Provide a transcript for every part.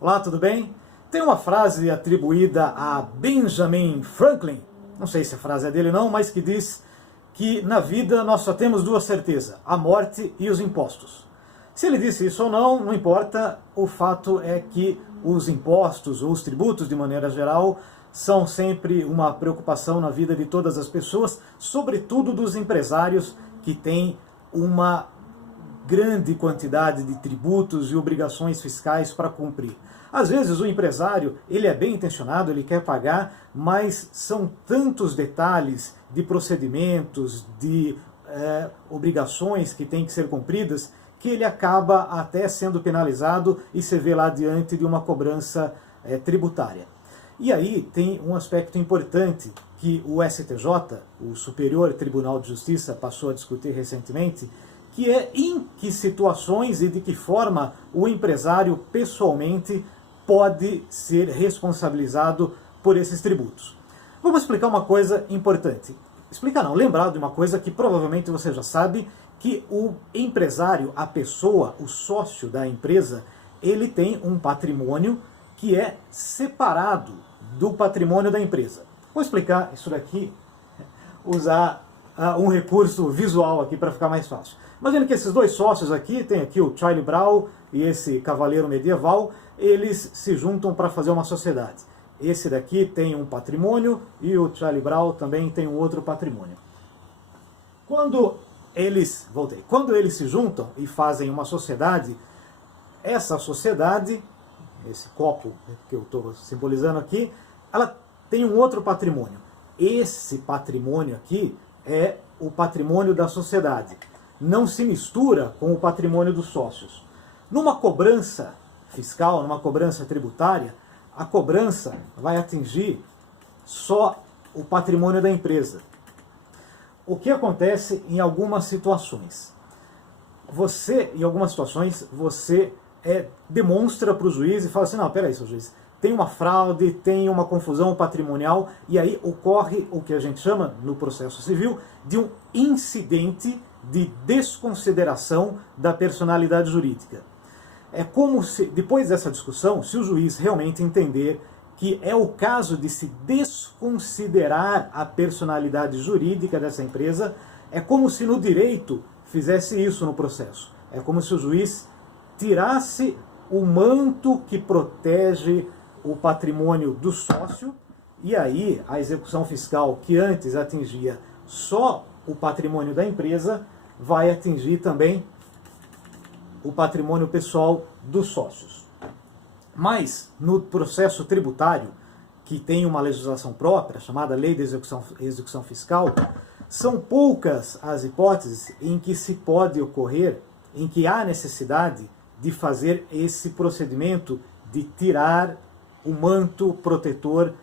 Olá, tudo bem? Tem uma frase atribuída a Benjamin Franklin, não sei se a frase é dele não, mas que diz que na vida nós só temos duas certezas, a morte e os impostos. Se ele disse isso ou não, não importa, o fato é que os impostos ou os tributos de maneira geral são sempre uma preocupação na vida de todas as pessoas, sobretudo dos empresários que têm uma grande quantidade de tributos e obrigações fiscais para cumprir. Às vezes o empresário, ele é bem intencionado, ele quer pagar, mas são tantos detalhes de procedimentos, de obrigações que têm que ser cumpridas, que ele acaba até sendo penalizado e se vê lá diante de uma cobrança tributária. E aí tem um aspecto importante que o STJ, o Superior Tribunal de Justiça, passou a discutir recentemente, que é em que situações e de que forma o empresário pessoalmente pode ser responsabilizado por esses tributos. Vamos explicar uma coisa importante. Explicar não, lembrar de uma coisa que provavelmente você já sabe, que o empresário, a pessoa, o sócio da empresa, ele tem um patrimônio que é separado do patrimônio da empresa. Vou explicar isso daqui, usar um recurso visual aqui para ficar mais fácil. Imagina que esses dois sócios aqui, tem aqui o Charlie Brown e esse cavaleiro medieval, eles se juntam para fazer uma sociedade. Esse daqui tem um patrimônio e o Charlie Brown também tem um outro patrimônio. Quando eles se juntam e fazem uma sociedade, essa sociedade, esse copo que eu estou simbolizando aqui, ela tem um outro patrimônio. Esse patrimônio aqui é o patrimônio da sociedade. Não se mistura com o patrimônio dos sócios. Numa cobrança fiscal, numa cobrança tributária, a cobrança vai atingir só o patrimônio da empresa. O que acontece em algumas situações? Em algumas situações, você demonstra para o juiz e fala assim, não, peraí, seu juiz, tem uma fraude, tem uma confusão patrimonial, e aí ocorre o que a gente chama, no processo civil, de um incidente de desconsideração da personalidade jurídica. É como se, depois dessa discussão, se o juiz realmente entender que é o caso de se desconsiderar a personalidade jurídica dessa empresa, é como se no direito fizesse isso no processo. É como se o juiz tirasse o manto que protege o patrimônio do sócio, e aí a execução fiscal que antes atingia só o patrimônio da empresa, vai atingir também o patrimônio pessoal dos sócios. Mas, no processo tributário, que tem uma legislação própria, chamada Lei de Execução Fiscal, são poucas as hipóteses em que se pode ocorrer, em que há necessidade de fazer esse procedimento de tirar o manto protetor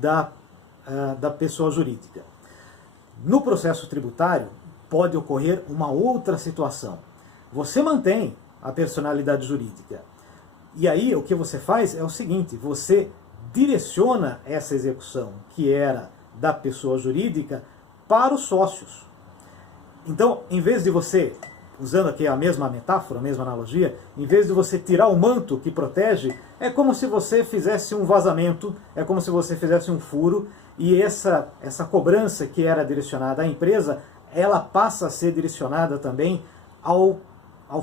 da pessoa jurídica. No processo tributário, pode ocorrer uma outra situação. Você mantém a personalidade jurídica. E aí o que você faz é o seguinte, você direciona essa execução, que era da pessoa jurídica, para os sócios. Então, em vez de você, usando aqui a mesma metáfora, a mesma analogia, em vez de você tirar o manto que protege, é como se você fizesse um vazamento, é como se você fizesse um furo, e essa cobrança que era direcionada à empresa, ela passa a ser direcionada também ao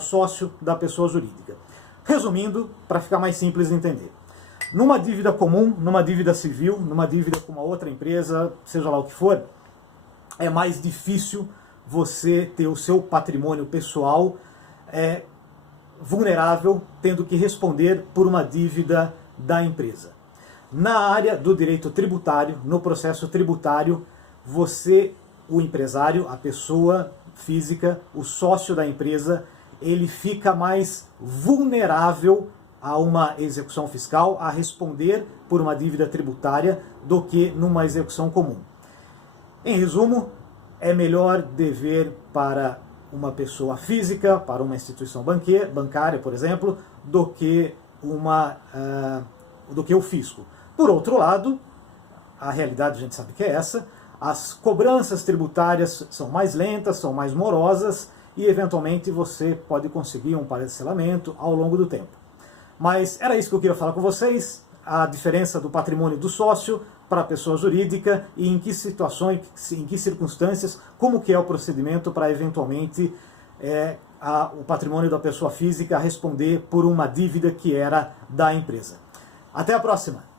sócio da pessoa jurídica. Resumindo, para ficar mais simples de entender. Numa dívida comum, numa dívida civil, numa dívida com uma outra empresa, seja lá o que for, é mais difícil você ter o seu patrimônio pessoal vulnerável, tendo que responder por uma dívida da empresa. Na área do direito tributário, no processo tributário, o empresário, a pessoa física, o sócio da empresa, ele fica mais vulnerável a uma execução fiscal, a responder por uma dívida tributária, do que numa execução comum. Em resumo, é melhor dever para uma pessoa física, para uma instituição bancária, por exemplo, do que o fisco. Por outro lado, a realidade a gente sabe que é essa, as cobranças tributárias são mais lentas, são mais morosas, e eventualmente você pode conseguir um parcelamento ao longo do tempo. Mas era isso que eu queria falar com vocês, a diferença do patrimônio do sócio para a pessoa jurídica e em que situações, em que circunstâncias, como que é o procedimento para eventualmente o patrimônio da pessoa física responder por uma dívida que era da empresa. Até a próxima!